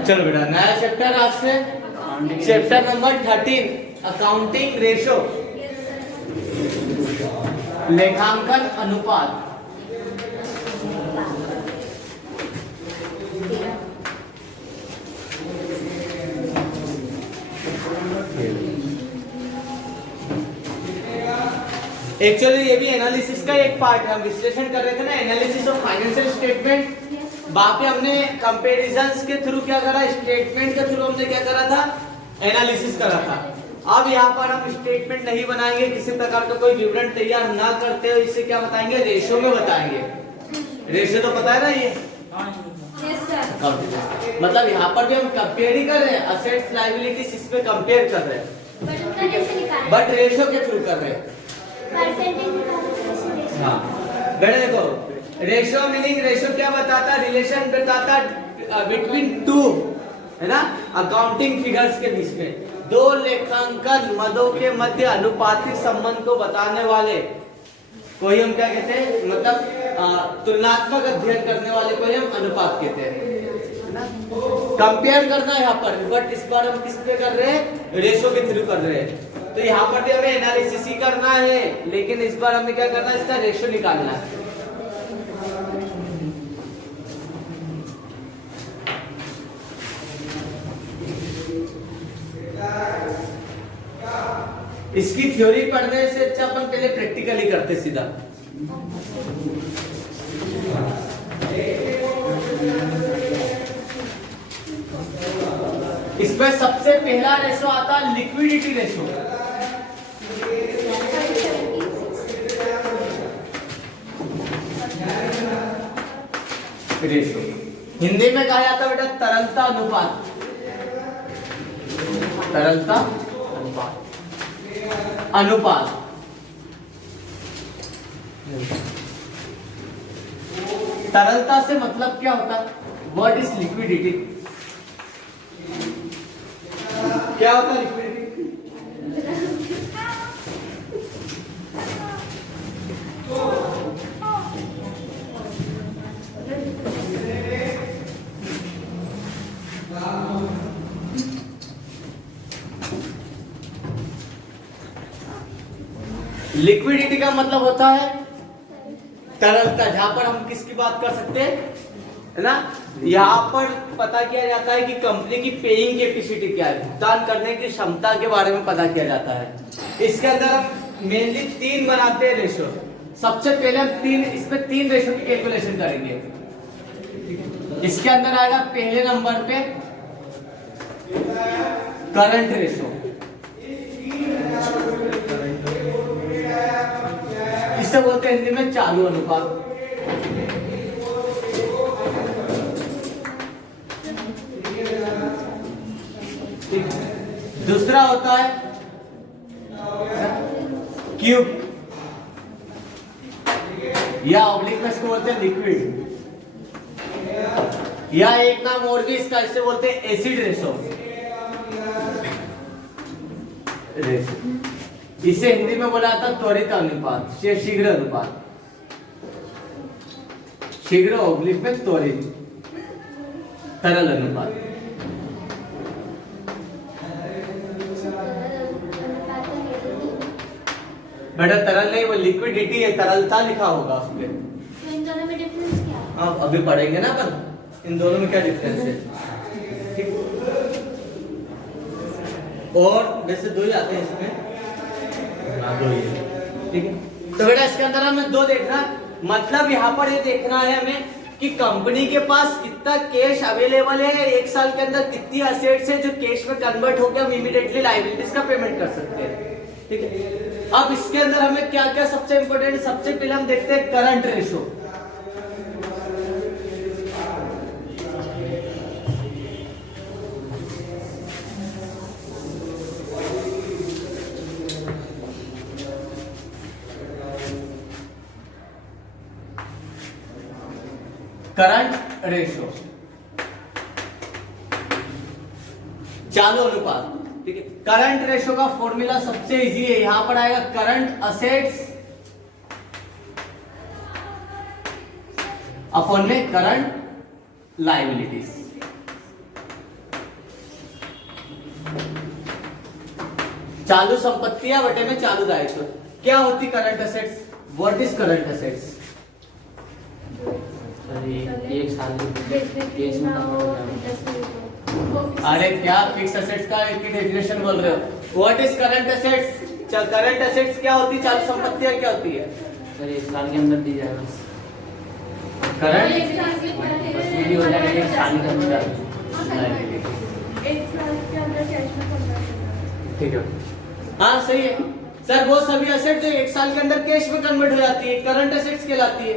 चलो बेटा नया चैप्टर आज से चैप्टर नंबर 13 अकाउंटिंग रेशो लेखांकन अनुपात। एक्चुअली ये भी एनालिसिस का एक पार्ट है। हम विश्लेषण कर रहे थे ना, एनालिसिस ऑफ फाइनेंशियल स्टेटमेंट। वहां पे हमने कंपैरिजंस के थ्रू क्या करा, स्टेटमेंट के थ्रू हमने क्या करा था, एनालिसिस करा था। अब यहाँ पर हम स्टेटमेंट नहीं बनाएंगे, किसी प्रकार का कोई विवरण तैयार ना करते हुए इससे क्या बताएंगे, रेशो में बताएंगे। रेशो तो पता है ना ये, मतलब यहाँ पर भी हम कंपेयर ही कर रहे हैं, असेट्स लायबिलिटीज इसमें कंपेयर कर रहे हैं, बट रेशो के थ्रू कर रहे हैं। हाँ बेटा देखो, रेशो मीनिंग, रेशो क्या बताता है, रिलेशन बताता बिटवीन टू, है ना, अकाउंटिंग फिगर्स के बीच में दो लेखांकन मदों के मध्य अनुपातिक संबंध को बताने वाले को ही हम क्या कहते हैं, मतलब तुलनात्मक अध्ययन करने वाले को ही हम अनुपात कहते हैं। कंपेयर करना है यहाँ पर, बट इस बार हम किस पे कर रहे हैं, रेशो के थ्रू कर रहे हैं। तो यहाँ पर भी हमें एनालिसिस ही करना है, लेकिन इस बार हमें क्या करना है, इसका रेशो निकालना है। इसकी थ्योरी पढ़ने से अच्छा अपन पहले प्रैक्टिकली करते सीधा। इसमें सबसे पहला रेशो आता है लिक्विडिटी रेशो। रेशो हिंदी में कहा जाता है बेटा तरलता अनुपात। तरलता अनुपात तरलता से मतलब क्या होता है, व्हाट इज लिक्विडिटी, क्या होता है लिक्विडिटी? लिक्विडिटी का मतलब होता है तरलता, जहां पर हम किसकी बात कर सकते हैं, है ना, यहाँ पर पता किया जाता है कि कंपनी की पेइंग कैपेसिटी क्या है, भुगतान करने की क्षमता के बारे में पता किया जाता है। इसके अंदर हम मेनली तीन बनाते हैं रेशो। सबसे पहले हम इसमें तीन रेशो की कैलकुलेशन करेंगे। इसके अंदर आएगा पहले नंबर पे करंट रेशो, इसे बोलते हैं हिंदी में चालू अनुपात। दूसरा होता है क्यूब, या ऑब्लिक में इसको बोलते हैं लिक्विड, या एक नाम और भी इसका, इसे बोलते हैं एसिड रेशो। इसे हिंदी में बोला जाता त्वरित अनुपात, शीघ्र अनुपात, शीघ्र ऑब्लिक में त्वरित, तरल अनुपात। बेटा तरल नहीं, वो लिक्विडिटी है, तरलता लिखा होगा उस पे। तो इन दोनों में डिफरेंस क्या है? आप अभी पढ़ेंगे ना अपन, इन दोनों में क्या डिफरेंस है, ठीक। और वैसे दो ही आते हैं इसमें, दो ही है, ठीक है। तो बेटा इसके अंदर हमें दो देखना, मतलब यहाँ पर ये देखना है हमें कि कंपनी के पास कितना कैश अवेलेबल है, एक साल के अंदर कितनी असेट्स है जो कैश में कन्वर्ट होकर हम इमीडिएटली लायबिलिटीज का पेमेंट कर सकते हैं, ठीक है। अब इसके अंदर हमें क्या क्या सबसे इंपॉर्टेंट, सबसे पहले हम देखते हैं करंट रेशो। करंट रेशो, चालू अनुपात, ठीक है। करंट रेशो का फॉर्मूला सबसे इजी है, यहां पर आएगा करंट असेट्स अपॉन में करंट लायबिलिटीज। चालू संपत्तियां बटे में चालू दायित्व। क्या होती current assets? What is current assets? एक साल केस में अरे क्या फिक्स असेट्स का एक ही डेफिनेशन बोल रहे हो? What is current assets? Current assets क्या होती है? चालू संपत्तियां क्या होती है? सर एक साल के अंदर दी जाए बस करंट वसूली हो जाएगी एक साल के अंदर। ठीक है, हाँ सही है सर। वो सभी असेट जो एक साल के अंदर कैश में कन्वर्ट हो जाती है करंट असेट्स कहलाती है।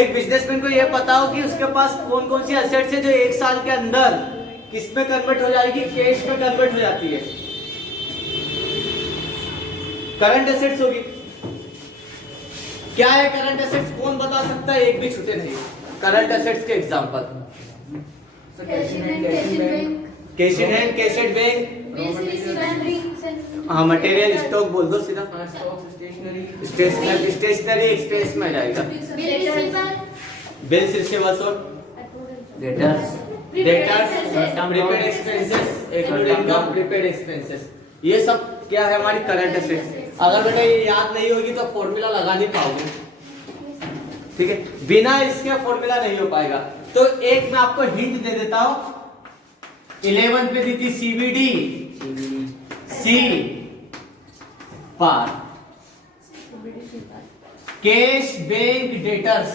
एक बिजनेसमैन को यह पता हो कि उसके पास कौन कौन सी असेट्स है जो एक साल के अंदर किस में कन्वर्ट हो जाएगी? कैश में कन्वर्ट हो जाती है, करंट असेट्स होगी। क्या है करंट असेट्स? कौन बता सकता है? एक भी छूटे नहीं। करंट असेट्स के example cash in hand, cash at bank, हाँ मटेरियल स्टॉक बोल दो सीधा। स्टेशनरी एक्सपेंस में जाएगा। बिल्स रिसीवर्स और debtors prepaid expenses, accrued income, prepaid expenses, ये सब क्या है हमारी करंट असेट्स। अगर बेटा ये याद नहीं होगी तो फॉर्मूला लगा नहीं पाओगे, ठीक है? बिना इसके फॉर्मूला नहीं हो पाएगा। तो एक मैं आपको हिंट दे देता हूं, 11 पे दी थी CBD, C for, cash bank debtors,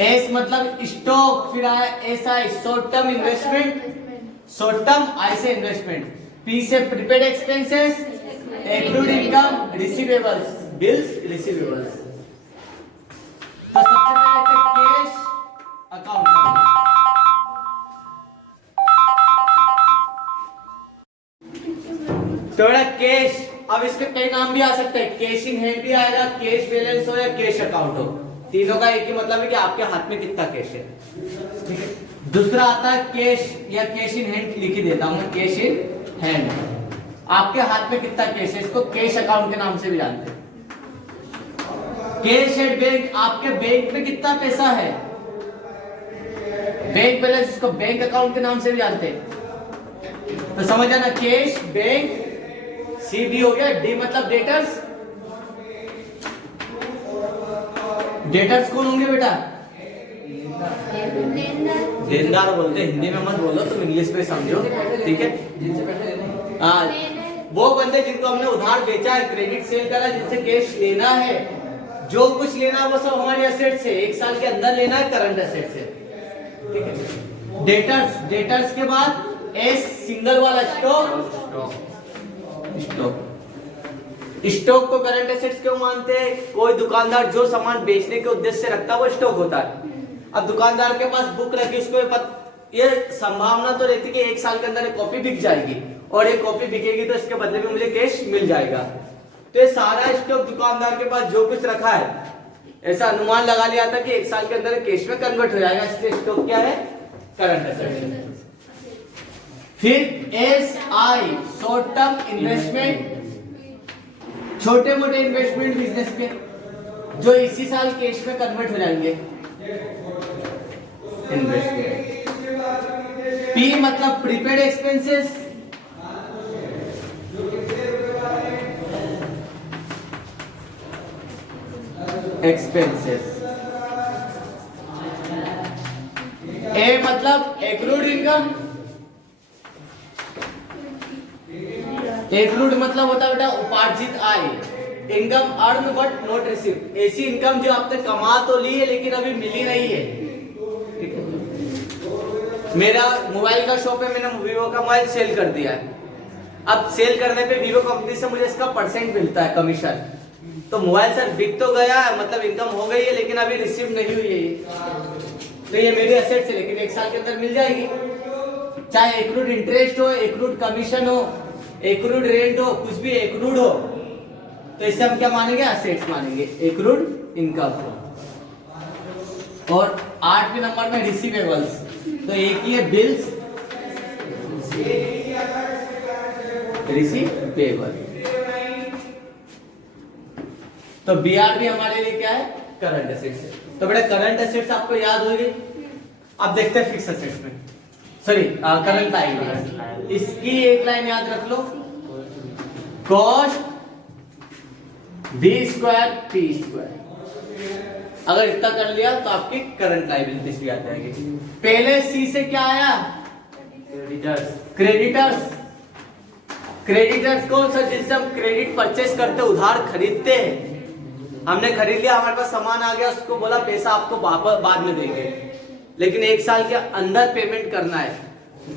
S मतलब स्टॉक, फिर आया SI short term investment, short term I से इन्वेस्टमेंट, पी से prepaid expenses, accrued income, receivables, bills receivables. तो सबसे पहले कैश अकाउंट, तो कैश, अब इसके कई नाम भी आ सकते हैं, कैश इन हैंड भी आएगा, कैश बैलेंस हो या कैश अकाउंट हो, तीनों का एक ही मतलब है कि आपके हाथ में कितना कैश है, ठीक है? दूसरा आता है कैश या कैश इन हैंड, लिख ही देता हूं कैश इन हैंड, आपके हाथ में कितना कैश है, इसको कैश अकाउंट के नाम से भी जानते हैं। कैश एट बैंक, आपके बैंक में कितना पैसा है, बैंक बैलेंस, इसको बैंक अकाउंट के नाम से भी जानते हैं। तो समझ आना, कैश बैंक, सी बी हो गया, डी मतलब डेटर्स, डेटर्स कौन होंगे बेटा? लेनदार बोलते, हिंदी में मत बोलो, तुम इंग्लिश में समझो, ठीक है? वो बंदे जिनको हमने उधार बेचा है, क्रेडिट सेल करा, जिनसे कैश लेना है, जो कुछ लेना है वो सब हमारी असेट्स है, एक साल के अंदर लेना है, करंट असेट्स है, ठीक है? डेटर्स, डेटर्स के बाद एस सिंगल वाला स्टॉक, स्टॉक, स्टॉक को करंट एसेट्स क्यों मानते हैं? कोई दुकानदार जो सामान बेचने के उद्देश्य से रखता है वो स्टॉक होता है। अब दुकानदार के पास बुक रखी, उसको ये संभावना तो रहती है कि एक साल के अंदर एक कॉपी बिक जाएगी, और एक कॉपी बिकेगी तो इसके बदले में मुझे कैश मिल जाएगा। तो ये सारा स्टॉक दुकानदार के पास जो कुछ रखा है, ऐसा अनुमान लगा लिया था कि एक साल के अंदर कैश में कन्वर्ट हो जाएगा, इसलिए स्टॉक क्या है? Current assets. फिर S I short term investment, छोटे मोटे इन्वेस्टमेंट बिजनेस के जो इसी साल कैश में कन्वर्ट हो जाएंगे, इन्वेस्टमेंट। पी मतलब प्रीपेड एक्सपेंसेस, एक्सपेंसेस। ए मतलब एक्रूड इनकम, एक्रूड मतलब होता है बेटा उपार्जित आय, income earn but not receive, ऐसी इनकम जो आपने कमा तो ली है लेकिन अभी मिली नहीं है, ठीक है? मेरा मोबाइल का शॉप है, मैंने वीवो का मोबाइल सेल कर दिया है, अब सेल करने पे वीवो कंपनी से मुझे इसका परसेंट मिलता है कमीशन, तो मोबाइल सर बिक तो गया है, मतलब इनकम हो गई है लेकिन अभी रिसीव नहीं हुई है, तो ये मेरी एसेट्स है, लेकिन एक साल के अंदर मिल जाएगी, चाहे एक्रूड इंटरेस्ट हो, एक्रूड कमीशन हो, एक्रूड रेंट हो, कुछ भी एक्रूड हो, तो इसे हम क्या मानेंगे? एसेट्स मानेंगे, एक्रूड इनकम हो। और 8वें नंबर में रिसीवेबल्स, तो एक ही है बिल्स, रिसीवेबल, तो बीआर भी हमारे लिए क्या है? करंट एसेट्स है। तो बेटा करंट एसेट्स आपको याद होगी। अब देखते हैं फिक्स एसेट्स में, सॉरी करंट लाइन, इसकी एक लाइन याद रख लो, cost B square P square. अगर इतना कर लिया तो आपकी करंट लायबिलिटीज भी आ जाएगी। पहले सी से क्या आया? क्रेडिटर्स। क्रेडिटर्स। क्रेडिटर्स कौन सा? जिससे हम क्रेडिट परचेस करते, उधार खरीदते हैं। हमने खरीद लिया, हमारे पास सामान आ गया, उसको बोला पैसा आपको बाद में देंगे, लेकिन 1 साल के अंदर पेमेंट करना है।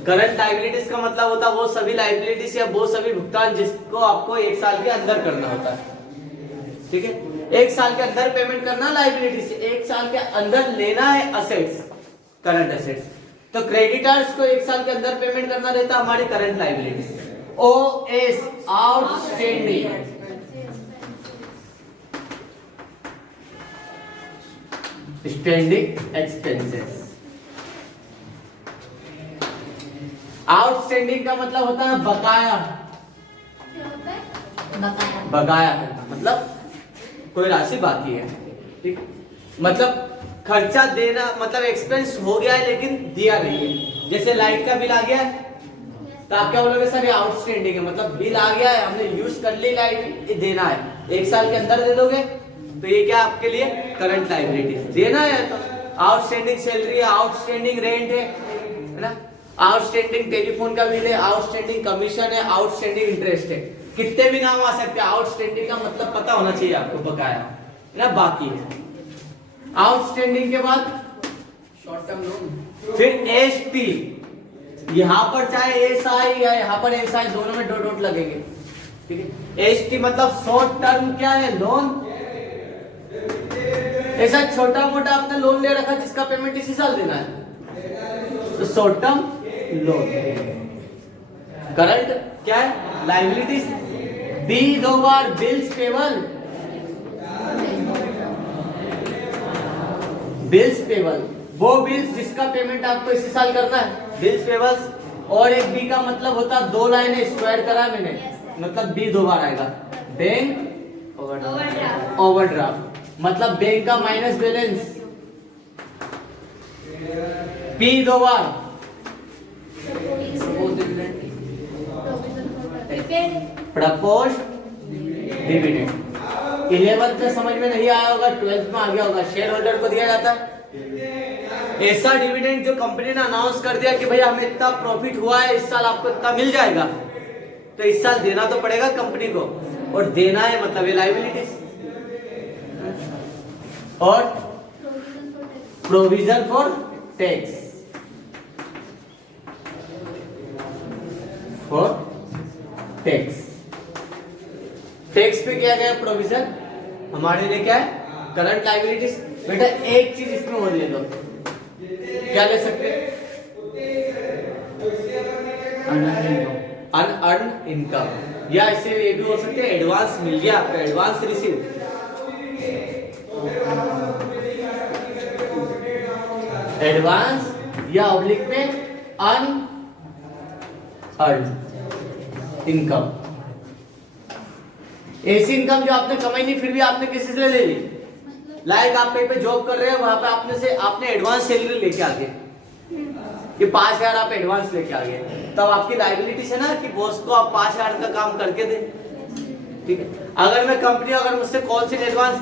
करंट लायबिलिटीज का मतलब होता है वो सभी लायबिलिटीज या वो सभी भुगतान जिसको आपको 1 साल के अंदर करना होता है। ठीक है, 1 साल के अंदर पेमेंट करना लायबिलिटी से, 1 साल के अंदर लेना है असेट्स, करंट असेट्स। तो क्रेडिटर्स को 1 साल के अंदर पेमेंट करना रहता है हमारी current liability. OS outstanding, standing expenses. Outstanding का मतलब होता है बकाया। क्या होता है? बकाया है मतलब कोई राशि बाकी है। ठीक, मतलब खर्चा देना, मतलब एक्सपेंस हो गया है लेकिन दिया नहीं है। जैसे लाइट का बिल आ गया है तो आप क्या बोलोगे? सर ये आउटस्टैंडिंग है, मतलब बिल आ गया है, हमने यूज कर ली, लाइट ये देना है, 1 साल के अंदर दे दोगे तो ये क्या आपके लिए करंट लायबिलिटी देना है। तो आउटस्टैंडिंग सैलरी है, आउटस्टैंडिंग रेंट है ना, आउटस्टैंडिंग टेलीफोन का बिल है, आउटस्टैंडिंग कमीशन है, आउटस्टैंडिंग इंटरेस्ट है, कितने भी नाम आ सकते हैं। आउटस्टैंडिंग का मतलब पता होना चाहिए आपको, बकाया है ना, बाकी है। आउटस्टैंडिंग के बाद शॉर्ट टर्म लोन, फिर एसटी। यहां पर चाहे एसआई या यहां पर एसआई, दोनों में डॉट डॉट लगेंगे। ठीक है, एसटी मतलब शॉर्ट टर्म क्या है? लोन। ऐसा छोटा मोटा आपने लोन ले रखा जिसका पेमेंट इसी साल देना है, तो शॉर्ट टर्म लोन। करंट क्या है? लायबिलिटीज। बी 2 बार बिल्स पेबल, बिल्स पेबल वो बिल्स जिसका पेमेंट आपको इसी साल करना है, बिल्स पेबल्स। और एक बी का मतलब होता है 2 लाइनें स्क्वायर करा मैंने, मतलब बी 2 बार आएगा। बैंक ओवरड्राफ्ट मतलब बैंक का माइनस बैलेंस। पी 2 बार प्रपोज डिविडेंड। 11th में समझ में नहीं आया होगा, 12th में आ गया होगा। शेयर होल्डर को दिया जाता है ऐसा डिविडेंड जो कंपनी ने अनाउंस कर दिया कि भैया हमें इतना प्रॉफिट हुआ है, इस साल आपको इतना मिल जाएगा, तो इस साल देना तो पड़ेगा कंपनी को, और देना है मतलब ये लायबिलिटीज। और provision for tax, for tax. Tax पे क्या गया प्रोविजन हमारे लिए क्या है? Current liabilities. बेटा एक चीज इसमें और ले लो, क्या ले सकते हैं? अनअर्न्ड इनकम, या इससे ये भी हो सकते हैं एडवांस मिल गया आपको, एडवांस रिसीव। एडवांस या ऑब्लिक में अनअर्न्ड इनकम, ऐसी इनकम जो आपने कमाई नहीं फिर भी आपने किसी से ले ली। लाइक आप कहीं पे जॉब कर रहे हो, वहां पे आपने एडवांस सैलरी लेके आ गए, कि 5,000 आप एडवांस लेके आ गए, तब आपकी लायबिलिटी है ना कि बॉस को आप 5,000 का काम करके दे। ठीक है, अगर मैं कंपनी, अगर मुझसे कॉल से एडवांस,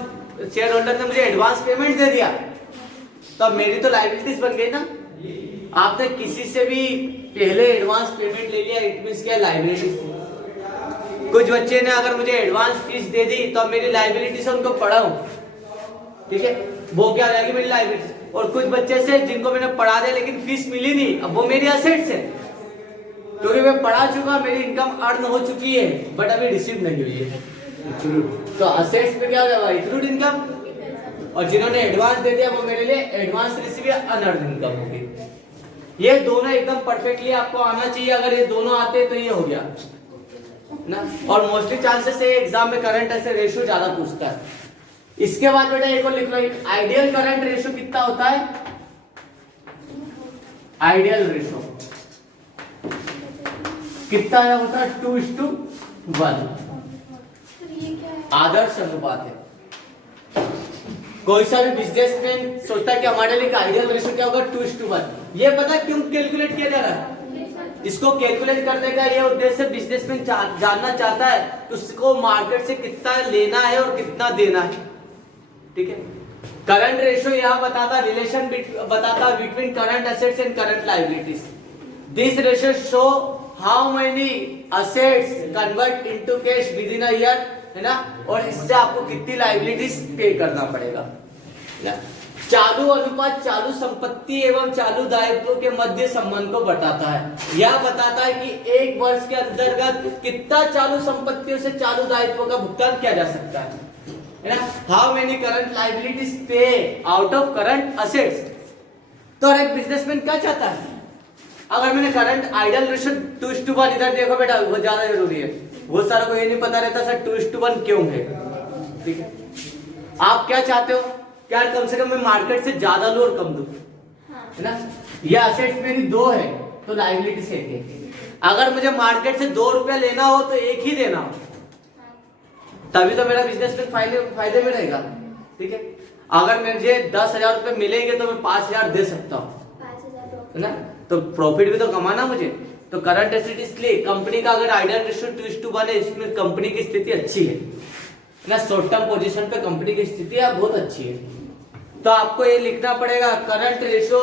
शेयर होल्डर ने मुझे एडवांस पेमेंट दे दिया, तब मेरी तो लायबिलिटीज बन गई ना। आपने किसी से भी पहले एडवांस पेमेंट ले लिया, इट मींस क्या? लायबिलिटीज। कुछ बच्चे ने अगर मुझे एडवांस फीस दे दी तो अब मेरी लायबिलिटी से उनको पढ़ाऊं, ठीक है, वो क्या हो जाएगी? मेरी लायबिलिटी। और कुछ बच्चे से जिनको मैंने पढ़ा दिया लेकिन फीस मिली नहीं, अब वो मेरी एसेट्स है, क्योंकि मैं पढ़ा चुका, मेरी इनकम अर्न हो चुकी है, बट अभी रिसीव नहीं हुई है। तो असेट्स पे क्या हो जाएगा? इक्रूड इनकम। और जिन्होंने एडवांस दे दिया वो मेरे लिए एडवांस रिसीव या अनअर्न्ड इनकम होगी। ये दोनों एकदम परफेक्टली आपको आना चाहिए। अगर ये दोनों आते तो ये हो गया ना। और मोस्टली चांसेस है एग्जाम में करंट ऐसे रेशियो ज्यादा पूछता है। इसके बाद बेटा एक और लिख लो, एक आइडियल करंट रेशियो कितना होता है? आइडियल रेशियो कितना होता है? 2:1। आदर्श अनुपात है। कोई सा भी बिजनेसमैन सोचता है कि हमारे लिए आइडियल रेशियो क्या होगा? 2:1। ये पता क्यों कैलकुलेट किया जा रहा है? इसको कैलकुलेट करने का ये उद्देश्य बिजनेसमैन जानना चाहता है कि उसको मार्केट से कितना लेना है और कितना देना है। ठीक है, करंट रेशियो यह बताता रिलेशन बताता between current assets and current liabilities. This ratio show how many assets convert into cash with in a year, है ना, और इससे आपको कितनी लायबिलिटीज पे करना पड़ेगा। चालू अनुपात चालू संपत्ति एवं चालू दायित्व के मध्य संबंध को बताता है। यह बताता है कि एक वर्ष के अंतर्गत कितना चालू संपत्तियों से चालू दायित्व का भुगतान किया जा सकता है ना। हाउ मेनी करंट लायबिलिटीज पे आउट ऑफ करंट असेट्स। तो एक बिजनेसमैन क्या चाहता है, अगर मैंने करंट आइडल रेशियो 2:1 इधर देखो बेटा, वो ज्यादा जरूरी है। वो सारा को ये नहीं पता रहता सर 2:1 क्यों है। ठीक है, आप क्या चाहते हो, क्या कम से कम मैं मार्केट से ज्यादा लूं और कम दूं, है ना। ये असेट्स मेरी 2 है तो लायबिलिटी से 1 है। अगर मुझे मार्केट से 2 रुपया लेना हो तो 1 ही देना हो, तभी तो मेरा बिजनेस में फायदे में रहेगा। ठीक है, अगर मुझे 10,000 रुपए मिलेंगे तो मैं 5,000 दे सकता हूँ, है ना, तो प्रॉफिट भी तो कमाना मुझे। तो करंट एसेट इसलिए कंपनी का अगर आइडियल रेशियो 2:1 है, इसमें कंपनी की स्थिति अच्छी है ना, शॉर्ट टर्म पोजीशन पे कंपनी की स्थिति बहुत अच्छी है। तो आपको ये लिखना पड़ेगा current ratio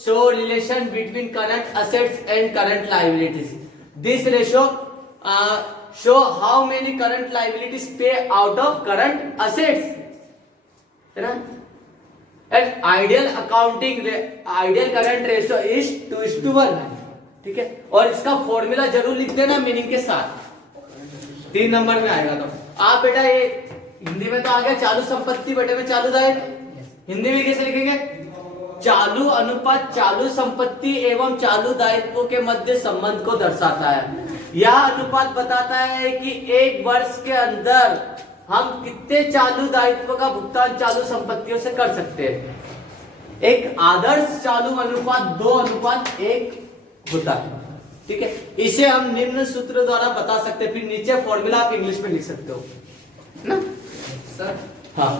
show relation between current assets and current liabilities. This ratio show how many current liabilities पे आउट ऑफ करंट असेट्स, है ना। And ideal current ratio is 2:1। ठीक है, और इसका फॉर्मूला जरूर लिख देना मीनिंग के साथ, 3 नंबर में आएगा। तो आप बेटा ये हिंदी में तो आ गया चालू संपत्ति, बेटे में चालू दायित्व। हिंदी में कैसे लिखेंगे, चालू अनुपात चालू संपत्ति एवं चालू दायित्व के मध्य संबंध को दर्शाता है। यह अनुपात बताता है कि एक वर्ष के अंदर हम कितने चालू दायित्व का भुगतान चालू संपत्तियों से कर सकते हैं। एक आदर्श चालू अनुपात 2:1 होता है। ठीक है, इसे हम निम्न सूत्र द्वारा बता सकते हैं। फिर नीचे फॉर्मूला आप इंग्लिश में लिख सकते हो ना सर। हाँ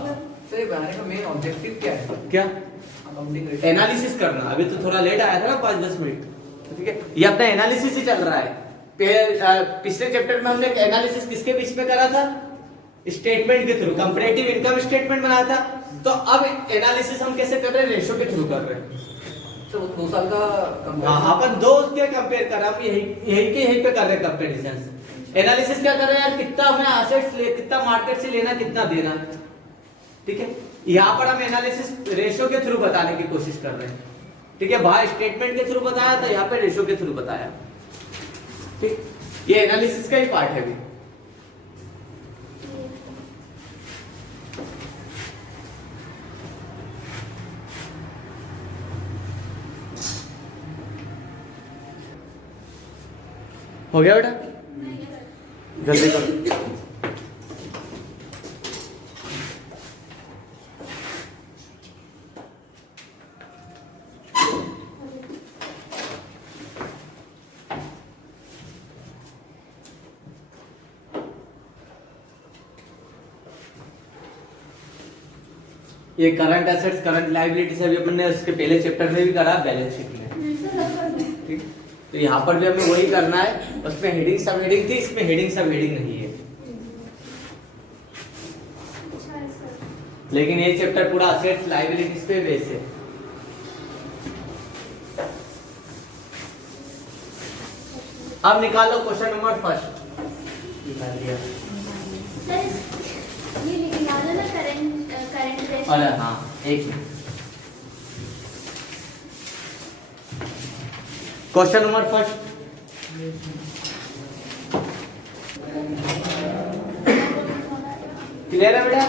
सर, ये बनाने का मेन ऑब्जेक्टिव क्या है? क्या, अकाउंटिंग रेशियो एनालिसिस करना। अभी तो थोड़ा लेट आया था ना 5-10 मिनट। ठीक है, ये अपना एनालिसिस ही चल रहा है। पिछले चैप्टर में हमने एनालिसिस किसके बीच में करा था, स्टेटमेंट के थ्रू, कंपैरेटिव इनकम स्टेटमेंट बनाया था। तो अब एनालिसिस हम कैसे कर रहे हैं, रेशियो के थ्रू कर रहे हैं। तो 2 साल का हाँ, अपन 2 के कंपेयर कर रहे हैं, यही पे कर रहे हैं कंपैरिजन। एनालिसिस क्या कर रहे हैं यार, कितना हमें असेट्स कितना मार्केट से लेना, कितना देना। ठीक है, यहाँ पर हम एनालिसिस रेशियो के थ्रू बताने की कोशिश कर रहे हैं। ठीक है, बाहर स्टेटमेंट के थ्रू बताया था, यहाँ पे रेशियो के थ्रू बताया। ठीक, ये एनालिसिस का ही पार्ट है अभी। हो गया बेटा, जल्दी करो। ये करंट एसेट्स करंट लायबिलिटीज अभी अपने उसके पहले चैप्टर में भी करा, बैलेंस शीट में। ठीक, तो यहाँ पर भी हमें वही करना है। उसमें हेडिंग सब हेडिंग थी, इसमें हेडिंग सब हेडिंग नहीं है। लेकिन ये चैप्टर पूरा असेट्स लायबिलिटीज पे बेस है। अब निकालो क्वेश्चन नंबर फर्स्ट। निकाल दिया। ये निकालो ना करंट रेशियो। अरे हाँ, एक minute. Question number first, clear है बेटा।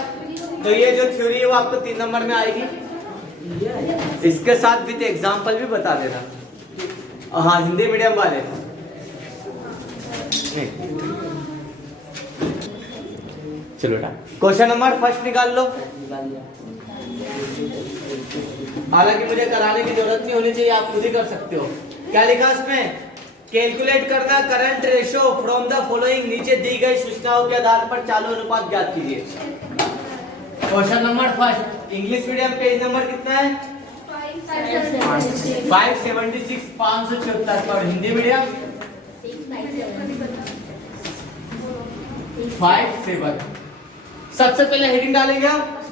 तो ये जो थ्योरी है वो आपको 3 नंबर में आएगी। इसके साथ विद एग्जांपल भी बता देना। हाँ, हिंदी मीडियम वाले। चलो बेटा, क्वेश्चन नंबर फर्स्ट निकाल लो। हालांकि मुझे कराने की जरूरत नहीं होनी चाहिए, आप खुद ही कर सकते हो। क्या लिखा इसमें, कैलकुलेट करना current ratio from the following. नीचे दी गई सूचनाओं के आधार पर चालू अनुपात ज्ञात कीजिए। Question number first, English medium, page number कितना है? 5। 576 574 और हिंदी मीडियम 57। सबसे पहले हेडिंग डालेंगे आप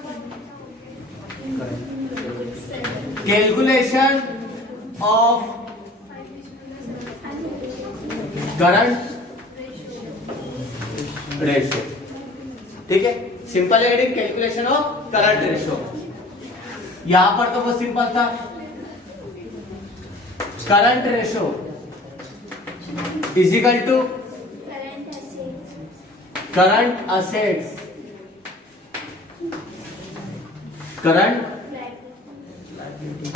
कैलकुलेशन ऑफ करंट रेशियो। ठीक है, simple heading calculation of current ratio. यहां पर तो वो सिंपल था, current ratio is equal to current assets current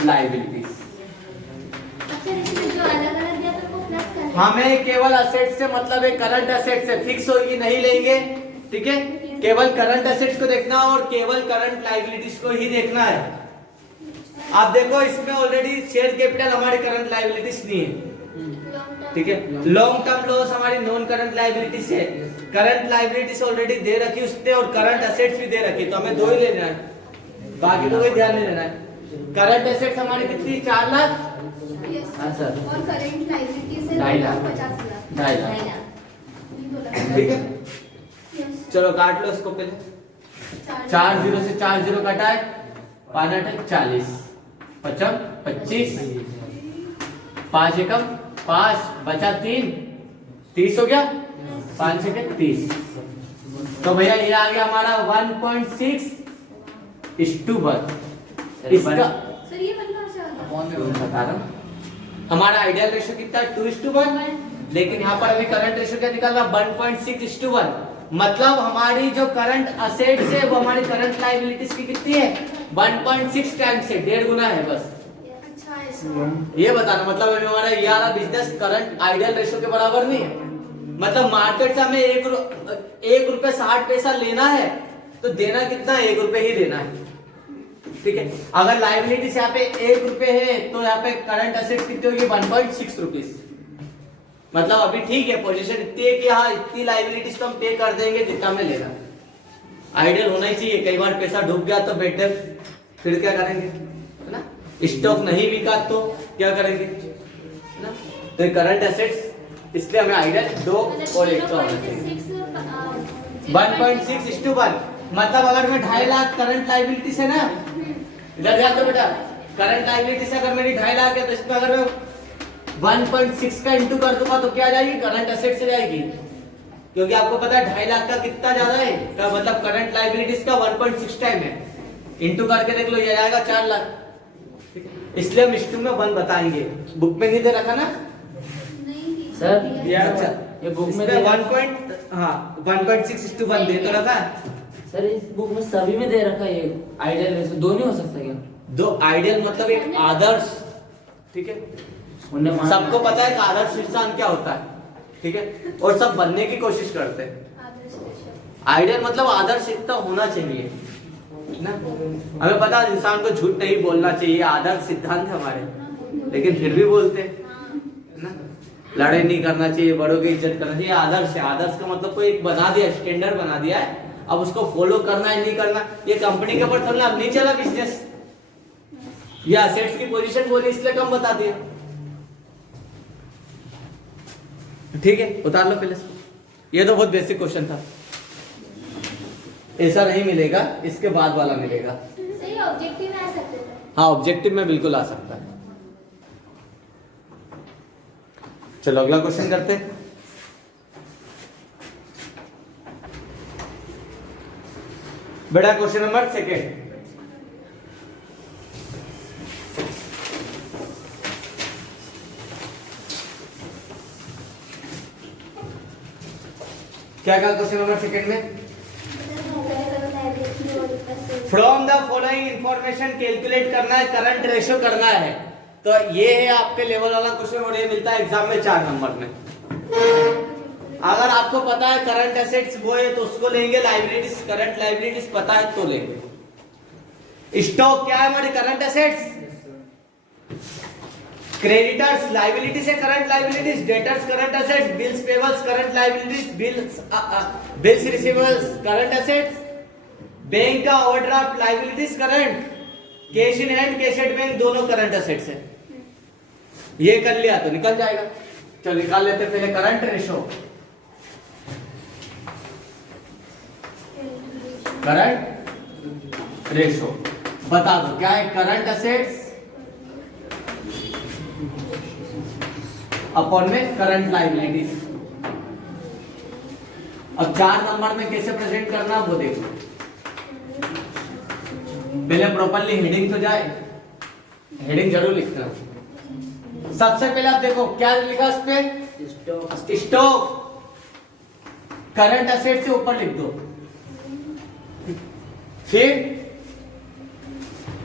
liabilities. हमें केवल असेट्स से मतलब है, करंट असेट्स से फिक्स होगी नहीं लेंगे। ठीक है, केवल करंट असेट्स को देखना और केवल करंट लाइबिलिटीज को ही देखना है। आप देखो इसमें ऑलरेडी शेयर कैपिटल हमारी करंट लाइबिलिटीज नहीं है। ठीक है, लॉन्ग टर्म लॉस हमारी नॉन करंट लाइबिलिटीज है। करंट लाइबिलिटीज ऑलरेडी दे रखी उसने और करंट असेट्स भी दे रखी, तो हमें दो ही लेना है, बाकी तो कोई ध्यान नहीं देना है। करंट एसेट्स हमारी कितनी 4 लाख। हाँ सर, और करंट लायबिलिटी से 2.5 लाख 50 लाख। ठीक है, चलो काट लो इसको पहले। 4 0 से 4 0 कटा है, 5 8 40 55 25 5 एकम 5 बचा 3 30 हो गया, 5 से 30। तो भैया ये आ गया हमारा 1.6:1। इसका सर ये मतलब से अपॉन में बता रहा हूं, हमारा आइडियल रेशियो कितना है 2:1, लेकिन यहाँ पर अभी करंट रेशियो क्या निकाल रहा 1.6:1। मतलब हमारी जो करंट असेट्स है वो हमारी करंट लायबिलिटीज की कितनी है 1.6 टाइम्स से 1.5 गुना है बस। अच्छा है। ये बताना मतलब अभी हमारा ये वाला बिजनेस करंट आइडियल रेशियो के बराबर नहीं है। मतलब मार्केट से हमें 1 रुपए 60 पैसा लेना है तो देना कितना है 1 रुपए ही देना है। ठीक है, अगर लायबिलिटीज यहाँ पे 1 रुपए है तो यहाँ पे करंट असेट्स कितनी होगी 1.6 रुपीज। मतलब अभी ठीक है, पोजीशन इतनी है कि हाँ इतनी लायबिलिटीज तो हम पे कर देंगे जितना हमें लेना। आइडियल होना ही चाहिए, कई बार पैसा डूब गया तो बेटर, फिर क्या करेंगे, है ना। स्टॉक नहीं बिका तो क्या करेंगे, है ना। तो करंट एसेट्स इसलिए हमें आइडियल 2 और 1 का होना चाहिए 1.6:1। मतलब अगर मैं 2.5 लाख करंट लायबिलिटीज है ना, इधर ध्यान दो बेटा, करंट लायबिलिटीज अगर मेरी 2.5 लाख है तो इसमें अगर मैं 1.6 का इंटू कर दूंगा तो क्या जाएगी करंट एसेट से जाएगी, क्योंकि आपको पता है 2.5 लाख का कितना ज्यादा है का मतलब करंट लायबिलिटीज का 1.6 टाइम है। इंटू करके देख लो ये जाएगा 4 लाख। इसलिए हम स्टू में 1 बताएंगे, बुक में नहीं दे रखा ना सर अच्छा, ये बुक में 1.6:1 दे तो रखा है। सर इस बुक में सभी में दे रखा है ये आइडियल रेशियो, दो नहीं हो सकता क्या? दो आइडियल मतलब एक आदर्श। ठीक है, सबको पता है कि आदर्श इंसान क्या होता है। ठीक है, और सब बनने की कोशिश करते हैं। आइडियल मतलब आदर्श इतना होना चाहिए ना। हमें पता है इंसान को झूठ नहीं बोलना चाहिए, आदर्श सिद्धांत है हमारे, लेकिन फिर भी बोलते हैं ना। लड़ाई नहीं करना चाहिए, बड़ों की इज्जत करना चाहिए, आदर्श है। आदर्श का मतलब कोई एक बना दिया, स्टैंडर्ड बना दिया है, अब उसको फॉलो करना है नहीं करना, ये कंपनी के ऊपर चलना। अब नहीं चला बिजनेस, ये असेट्स की पोजीशन बोली इसलिए कम बता दिया। ठीक है, उतार लो पहले इसको। ये तो बहुत बेसिक क्वेश्चन था, ऐसा नहीं मिलेगा, इसके बाद वाला मिलेगा। सही ऑब्जेक्टिव में आ सकते थे। हाँ, ऑब्जेक्टिव में बिल्कुल आ सकता है। चलो अगला क्वेश्चन करते हैं। बेटा क्वेश्चन नंबर 2। क्या कहा क्वेश्चन नंबर 2 में, from the following information calculate करना है, करंट रेशियो करना है। तो ये है आपके लेवल वाला क्वेश्चन और ये मिलता है एग्जाम में 4 नंबर में। अगर आपको पता है करंट एसेट्स वो है तो उसको लेंगे, लायबिलिटीज करंट लायबिलिटीज पता है तो लेंगे। स्टॉक क्या है हमारे करंट एसेट्स, क्रेडिटर्स लायबिलिटीज है current liabilities, debtors current assets, bills payables current liabilities, bills receivables current assets, bank का overdraft liabilities current, cash in hand cash at bank दोनों करंट एसेट्स है। ये कर लिया तो निकल जाएगा। चलो निकाल लेते हैं पहले करंट रेशो। करंट रेशो बता दो क्या है। करंट एसेट्स अपॉन में करंट लायबिलिटीज। अब 4 नंबर में कैसे प्रेजेंट करना वो देखो। पहले प्रॉपर्ली हेडिंग तो जाए, हेडिंग जरूर लिखना। सबसे पहले आप देखो क्या लिखा इस पे, स्टॉक। करंट एसेट से ऊपर लिख दो, फिर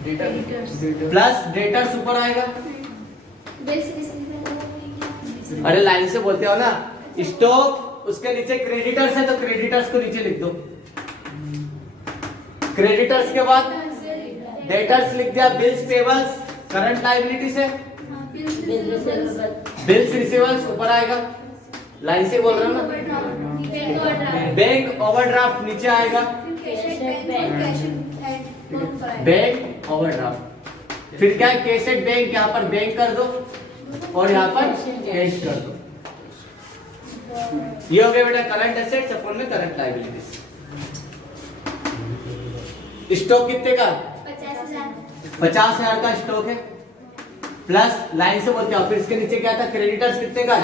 प्लस डेटर्स ऊपर आएगा। अरे लाइन से बोलते हो ना, स्टॉक उसके नीचे क्रेडिटर्स है तो क्रेडिटर्स को नीचे लिख दो। क्रेडिटर्स के बाद डेटर्स लिख दिया। बिल्स पेबल्स करंट लायबिलिटी से, बिल्स रिसीवेबल्स ऊपर आएगा। लाइन से बोल रहा हूं ना। बैंक ओवरड्राफ्ट नीचे आएगा। बैंक ओवरड्राफ्ट, फिर क्या है कैश एट बैंक, यहाँ पर बैंक कर दो और यहाँ पर कैश कर दो। ये हो गया बेटा करंट एसेट्स अपॉन में करंट लायबिलिटीज। स्टॉक कितने का? 50,000 का स्टॉक है। प्लस लाइन से बोलते हो, फिर इसके नीचे क्या था? क्रेडिटर्स कितने का?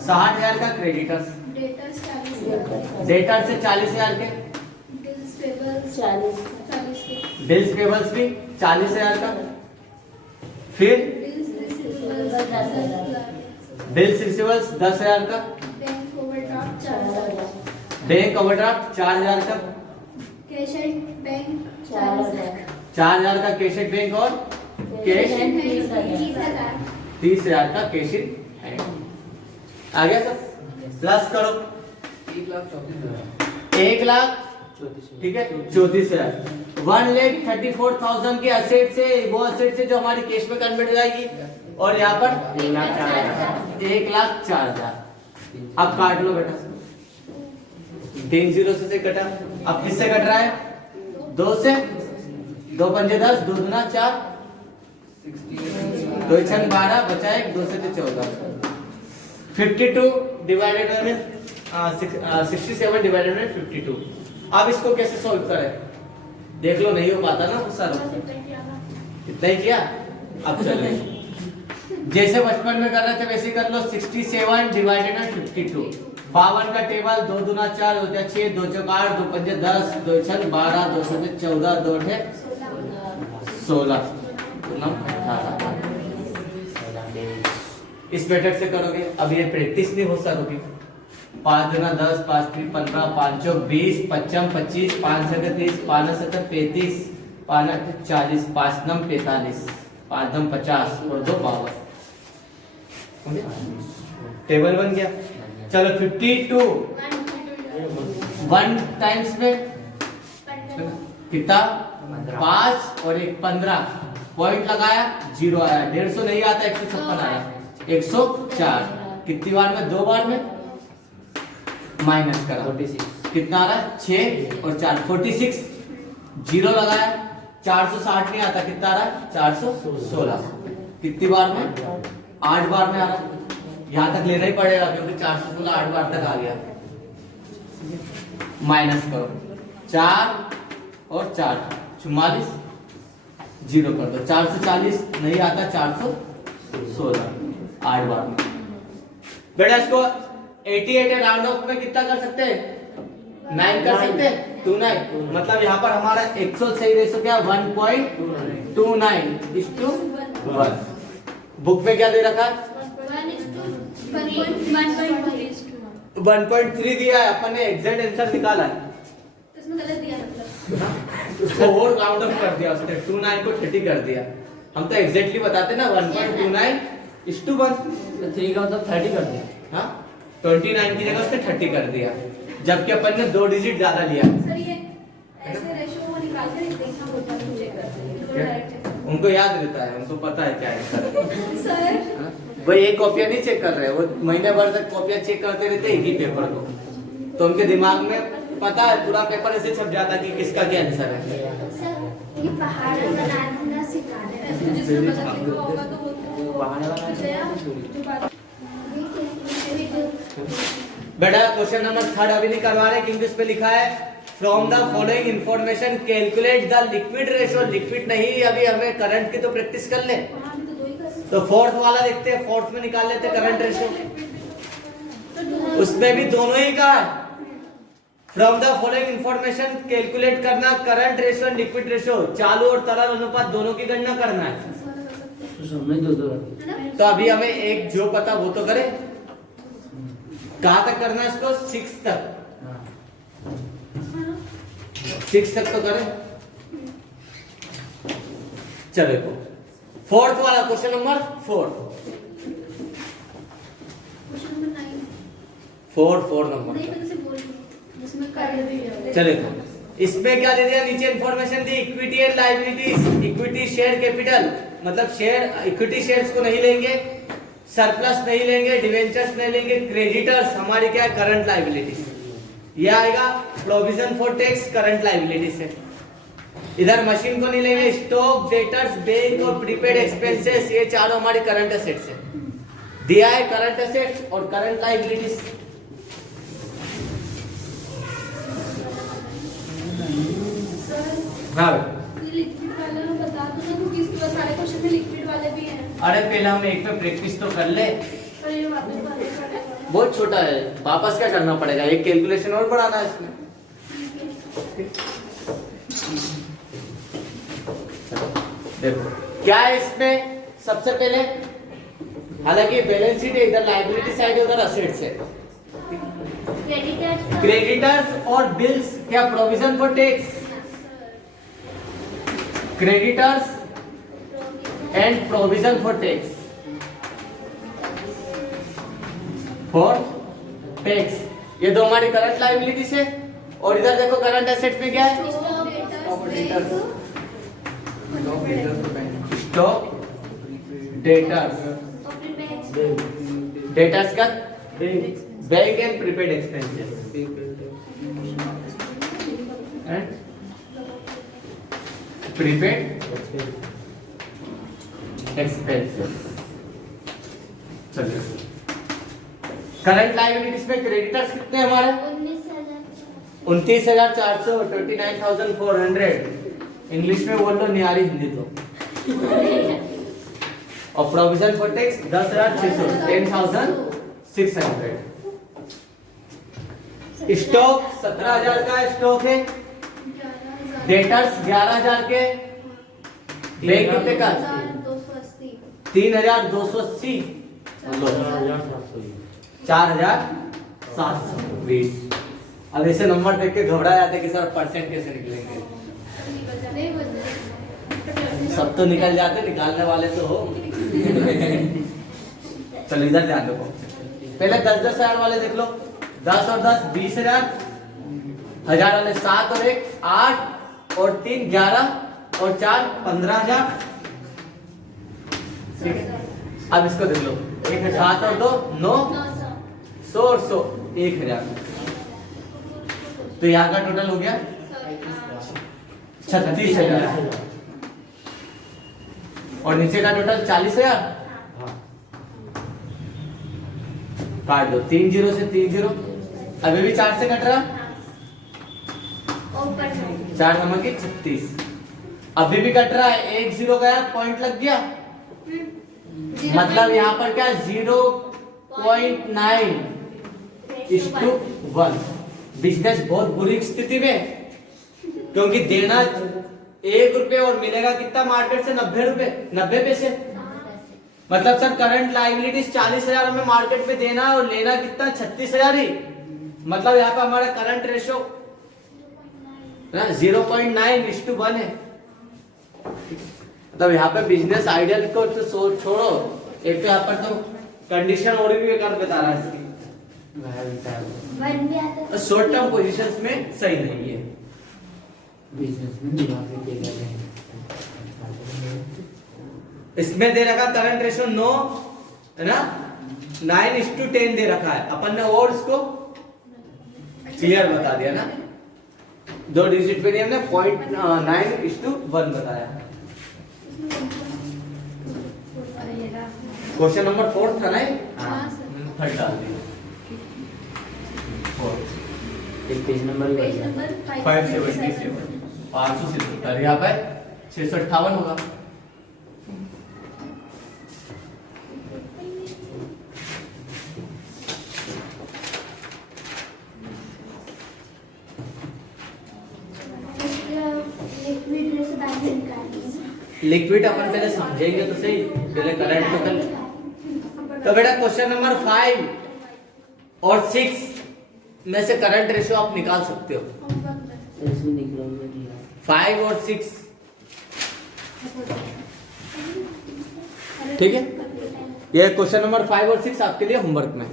60,000 का क्रेडिटर्स। डेटर्स से 40,000 के। बिल्स पेबल्स भी 40,000 का। फिर बिल्स रिसीवेबल्स 10,000 का। बैंक ओवरड्राफ्ट 4,000 का। कैश एट बैंक 4,000 का कैश एट बैंक और कैश 30,000 का कैश इन हैंड। आ गया सब? प्लस करो 1,00,000 ठीक है 34,000। 1,34,000 के एसेट से, वो एसेट से जो हमारी कैश में कन्वर्ट हो जाएगी। और यहाँ पर 1,04,000। अब काट लो बेटा, 3 0 से कटा। अब किससे कट रहा है? 2 से। 2 पंजे 10, 2 दूना 4, 2 छंग 12, बचा 1, 2 से 14। 52 डिवाइडेड में 67 डिवाइडेड में 52। अब इसको कैसे सॉल्व करें? देख लो, नहीं हो पाता ना बहुत सारा। इतना ही किया। अब चलो जैसे बचपन में कर रहे थे वैसे कर लो। 67 डिवाइडेड बाय 52। 52 का टेबल 2 दूना 4, 2 6, 2 चौक 8, 2 पंजे 10, 2 छंग 12, 2 से 14, 2 है 16, 18। इस मेथड से करोगे। अब ये प्रैक्टिस नहीं हो सकोगी। 5 दूना 10, 5 3 15, 5 चौक 20, 55 25, 5 7 30, 5 7 35, 5 8 40, 5 9 45, 5 9 50 और 2 52। टेबल बन गया। चलो 52 1 टाइम्स में कितना? 5 और 1 15। पॉइंट लगाया 0 आया। 150 नहीं आता, 156 आया। 104 कितनी बार में? 2 बार में। माइनस करा 46 कितना आ रहा है? 6 और 4 46। 0 लगाया 460 नहीं आता, कितना आ रहा है? 416। कितनी बार में? 8 बार में आ रहा है। यहां तक लेना ही पड़ेगा क्योंकि 416 8 बार तक आ गया। माइनस करो 4 और 4 44, 0 कर दो। 440 नहीं आता, 416 8 बार में। बेटा इसको 88 राउंड ऑफ में कितना कर सकते हैं? 9 कर सकते हैं। 29 मतलब यहाँ पर हमारा एक्चुअल सही रेशो क्या? 1.29:1। बुक में क्या दे रखा है? 1.3 दिया है। अपन ने एग्जैक्ट आंसर निकाला है, इसमें गलत दिया मतलब। उसको और राउंड ऑफ कर दिया उसने। 29 को 30 कर दिया। हम तो एग्जैक्टली बताते ना 1.29:1। 3 का मतलब 30 कर दिया। हाँ 29 की जगह उसने 30 कर दिया, जबकि अपन ने 2 डिजिट ज्यादा लिया। सर ये ऐसे रेशो को निकाल कर देखना होता है, मुझे करते उनको याद रहता है, उनको पता है क्या है सर। वो एक कॉपियां नहीं चेक कर रहे, वो महीने भर तक कॉपियां चेक करते रहते एक ही पेपर को, तो उनके दिमाग में पता है पूरा पेपर ऐसे छप जाता है कि किसका क्या आंसर है। सर ये पहाड़ बनाना सिखाते हैं तो जिसने बदल लिखा होगा तो वो बेटा क्वेश्चन नंबर 3 अभी नहीं करवा रहे क्योंकि इस पे लिखा है from the following information calculate the liquid ratio. Liquid नहीं, अभी हमें करंट की तो प्रैक्टिस कर ले। तो फोर्थ वाला देखते हैं, फोर्थ में निकाल लेते हैं करंट रेशो। उसमें भी दोनों ही का है। From the following information calculate करना current ratio and liquid ratio, चालू और तरल अनुपात दोनों की गणना करना है। तो अभी हमें एक जो पता वो तो करें। कहां तक करना है इसको? 6 तक। 6 तक तो करें। चलो फोर्थ वाला क्वेश्चन नंबर 4 नंबर चले। इसमें क्या दे दिया? नीचे information the equity and liabilities. Equity share capital मतलब शेयर, इक्विटी शेयर्स को नहीं लेंगे, सरप्लस नहीं लेंगे, डिवेंचर्स नहीं लेंगे। क्रेडिटर्स हमारी क्या है? Current liabilities. ये आएगा provision for tax current liabilities है। इधर मशीन को नहीं लेंगे, स्टॉक, डेटर्स, बैंक और प्रीपेड एक्सपेंसेस, ये चारों हमारी करंट एसेट्स है। दिया है करंट एसेट्स और करंट लायबिलिटीज। हाँ लिक्विड वाले में बता दो ना, क्योंकि इसके बाद सारे क्वेश्चन में लिक्विड वाले भी हैं। अरे पहले हम एक पे प्रैक्टिस तो कर ले। पर ये वापस पढ़ेगा। बहुत छोटा है, वापस क्या करना पड़ेगा? एक कैलकुलेशन और बढ़ाना है इसमें। देखो क्या है इसमें सबसे पहले, हालांकि बैलेंस शीट है, इधर लायबिलिटी साइड है, उधर असेट्स है। क्रेडिटर्स और बिल्स क्या? Provision for tax, creditors and provision for tax ये दो हमारी करंट लायबिलिटीज है। और इधर देखो करंट एसेट्स में क्या है? स्टॉक, डेटर्स, डेटर्स का bank and prepaid expenses and prepaid expenses. चलिए करंट लायबिलिटीज में क्रेडिटर्स कितने हमारे? 29,400 29,400। इंग्लिश में बोल लो, निहारी हिंदी तो। और प्रोविजन फॉर टैक्स 10,600 10,600। स्टॉक 17,000 का स्टॉक है। डेटर्स 11,000 के। बैंक कितने का? 3,280। 4,720। अब ऐसे नंबर देख के घबरा जाते कि सर परसेंट कैसे निकलेंगे। सब तो निकल जाते, निकालने वाले तो हो। चलो इधर ध्यान रखो, पहले 10-10 हजार वाले देख लो। 10 और 10 20,000। हजार वाले 7 और 1 8 और 3 11 और 4 15,000। ठीक है, अब इसको देख लो। 7 और 2 9 100 और 100 1,000। तो यहाँ का टोटल हो गया 36,000 और नीचे का टोटल 40,000। काट दो 3 0 से 3 0। अभी भी 4 से कट रहा। 4 नंबर की 36। अभी भी कट रहा है, 1 0 गया, पॉइंट लग गया। मतलब यहाँ पर क्या 0.9:1। बिजनेस बहुत बुरी स्थिति में, क्योंकि देना 1 रुपए और मिलेगा कितना मार्केट से? 90 रुपए 90 पैसे। मतलब सर करंट लायबिलिटीज 40,000 हमें मार्केट में देना और लेना कितना? 36,000 ही। मतलब यहाँ पे हमारा करंट रेशो 0.9:1 है। मतलब यहाँ पे बिजनेस आइडियल को तो छोड़ो, एक तो यहाँ पर तो कंडीशन और भी बेकार बता रहा है इसकी। शॉर्ट टर्म पोजीशंस में सही नहीं है। इसमें दे रखा करंट रेशो 9 है ना, 9:10 दे रखा है। अपन ने और इसको क्लियर बता दिया ना। दो डिजिट पे नहीं हमने 0.9:1 बताया। अरे ये रहा। क्वेश्चन नंबर 4 था ना ये? हाँ सर। थर्ड डाल दिया। एक पेज नंबर भी पेज बढ़िया। नंबर 577 577 यहाँ पे 658 होगा। लिक्विड अपन पहले समझेंगे तो सही, पहले करंट तो कर। तो बेटा क्वेश्चन नंबर 5 और 6 में से करंट रेशियो आप निकाल सकते हो। सर इसमें निकलूंगा दिया 5 और 6, ठीक है। ये क्वेश्चन नंबर 5 और 6 आपके लिए होमवर्क में है।